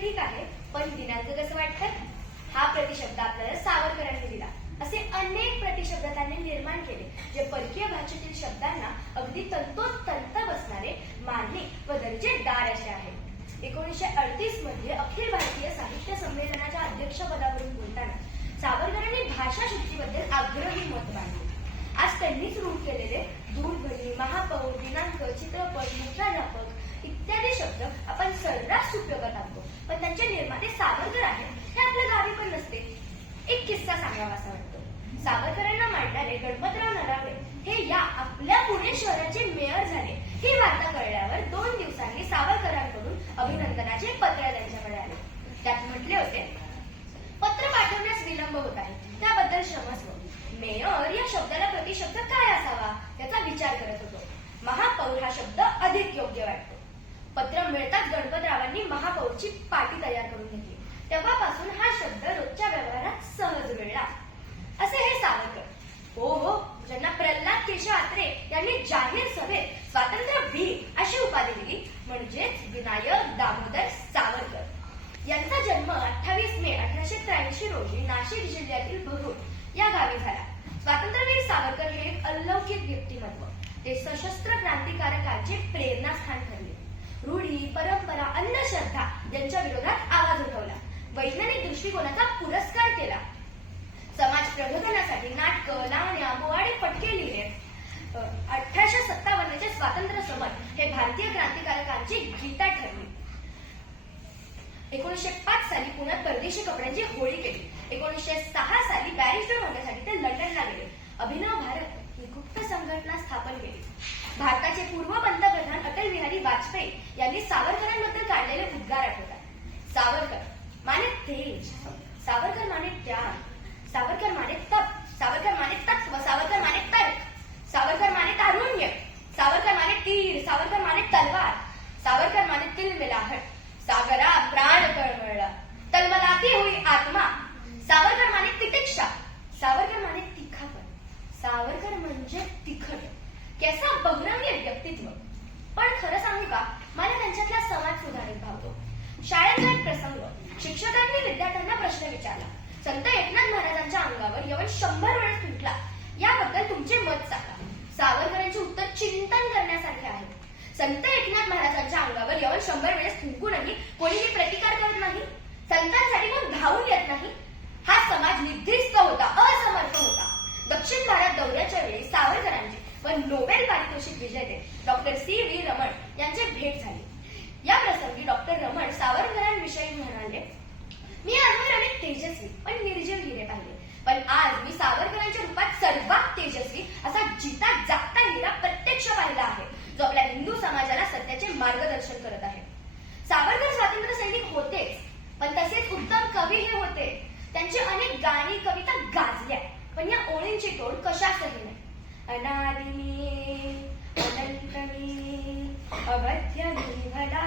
ठीक आहे, पण दिनांक कसं वाटतं? हा प्रतिशब्द आपल्याला सावरकरांनी दिला. असे अनेक प्रतिशब्द त्यांनी निर्माण केले, जे परकीय भाषेतील शब्दांना अगदी तंतोतंत बसणारे, मार्मिक व दर्जेदार असे आहेत. 1938 मध्ये अखिल भारतीय साहित्य संमेलनाच्या अध्यक्षपदावरून बोलताना सावरकरांनी भाषा शुद्धीबद्दल आग्रही मत मांडले. आज त्यांनीच रूढ केलेले दूरध्वनी, महापौर, दिनांक, चित्रपट, मुख्याध्यापक इत्यादी शब्द आपण सर्रास उपयोगात आणतो, पण त्यांचे निर्माते सावरकर आहेत हे आपल्या गावी पण नसते. एक किस्सा सांगावा असा वाटतो. सावरकरांना मांडणारे गणपतराव नरावडे हे या आपल्या पुणे शहराचे मेयर झाले. ही वार्ता कळल्यावर 2 दिवसांनी सावरकरांकडून अभिनंदनाचे पत्र त्यांच्याकडे आले. त्यात म्हटले होते, पत्र पाठवण्यास विलंब होत आहे, त्याबद्दल क्षमस्व. मेयर या शब्दाला प्रतिशब्द काय असावा त्याचा विचार करत होतो. महापौर हा शब्द अधिक योग्य वाटतो. पत्र मिळताच गणपतरावांनी महापौरची पाटी तयार करून घेतली. तेव्हापासून हा शब्द रोजच्या व्यवहारात सहज मिळला. असे हे सावरकर. हो, ज्यांना प्रल्हाद केशव आत्रे यांनी जाहीर सभेत स्वातंत्र्यवीर अशी उपाधी दिली, म्हणजेच विनायक दामोदर सावरकर. यांचा जन्म 28 मे 1883 रोजी नाशिक जिल्ह्यातील भरूच या गावी झाला. स्वातंत्र्यवीर सावरकर हे एक अलौकिक व्यक्तिमत्व. ते सशस्त्र क्रांतिकारकांचे प्रेरणास्थान ठरले. रूढी, परंपरा, अंधश्रद्धा यांच्या विरोधात आवाज उठवला. वैज्ञानिक दृष्टिकोनाचा पुरस्कार केला. समाज प्रबोधनासाठी नाटकं, लावण्या, बोवाडे, फटके लिहिले. 1857 चे स्वातंत्र्य समर हे भारतीय क्रांतिकारकांची गीता ठरली. 1905 साली पुण्यात परदेशी कपड्यांची होळी केली. 1906 साली बॅरिस्टर होण्यासाठी ते लंडनला गेले. अभिनव भारत ही गुप्त संघटना स्थापन केली. भारताचे पूर्व पंतप्रधान अटल बिहारी वाजपेयी यांनी सावरकरांबद्दल काढलेले उद्गार आठवतात. सावरकर माने तेज, सावरकर माने त्याग, सावरकर माने तप, सावरकर माने तत्व, सावरकर माने तर्क, सावरकर माने तारुण्य, सावरकर माने तीर, सावरकर माने तलवार, सावरकर माने तिलमिलाहट, सागरा प्राण तळमळला, तलमलाती हुई आत्मा, सावरकर माने तितिक्षा, सावरकर माने तिखापण. सावरकर म्हणजे तिखट. कैसा बहरंगी व्यक्तित्व. पण खरं सांगू का, मला त्यांच्यातला समाज सुधारित भावतो. शाळेचा एक प्रसंग. शिक्षकांनी विद्यार्थ्यांना प्रश्न विचारला. संत एकनाथ महाराजांच्या अंगावर यवन 100 वेळेस फुटला, याबद्दल तुमचे मत सांगा. सावरकरांचे उत्तर चिंतन करण्यासारखे आहे. संत एकनाथ महाराजांच्या अंगावर यवन 100 वेळेस फुंकूनही कोणीही प्रतिकार करत नाही. संतांसाठी कोण धावून येत नाही. हा समाज निद्रिस्त होता, असमर्थ होता. दक्षिण भारत दौऱ्याच्या वेळी सावरकरांची व नोबेल पारितोषिक विजेते डॉक्टर C.V. रमण यांची भेट झाली. या प्रसंगी डॉक्टर रमण सावरकरांविषयी म्हणाले, मी आजवर अनेक तेजस्वी पण निर्जीव हिरे पाहिले, पण आज मी सावरकरांच्या रूपात सर्वात तेजस्वी असा जिता जागता हिरा प्रत्यक्ष पाहिला आहे, जो आपल्या हिंदू समाजाला सत्याचे मार्गदर्शन करत आहे. सावरकर स्वातंत्र्य सैनिक होतेच, पण तसेच उत्तम कवीही होते. त्यांची अनेक गाणी, कविता गाजल्या, पण या ओळींची तोड कशासही नाही. अनादिनी अनंतमी अवध्य निभला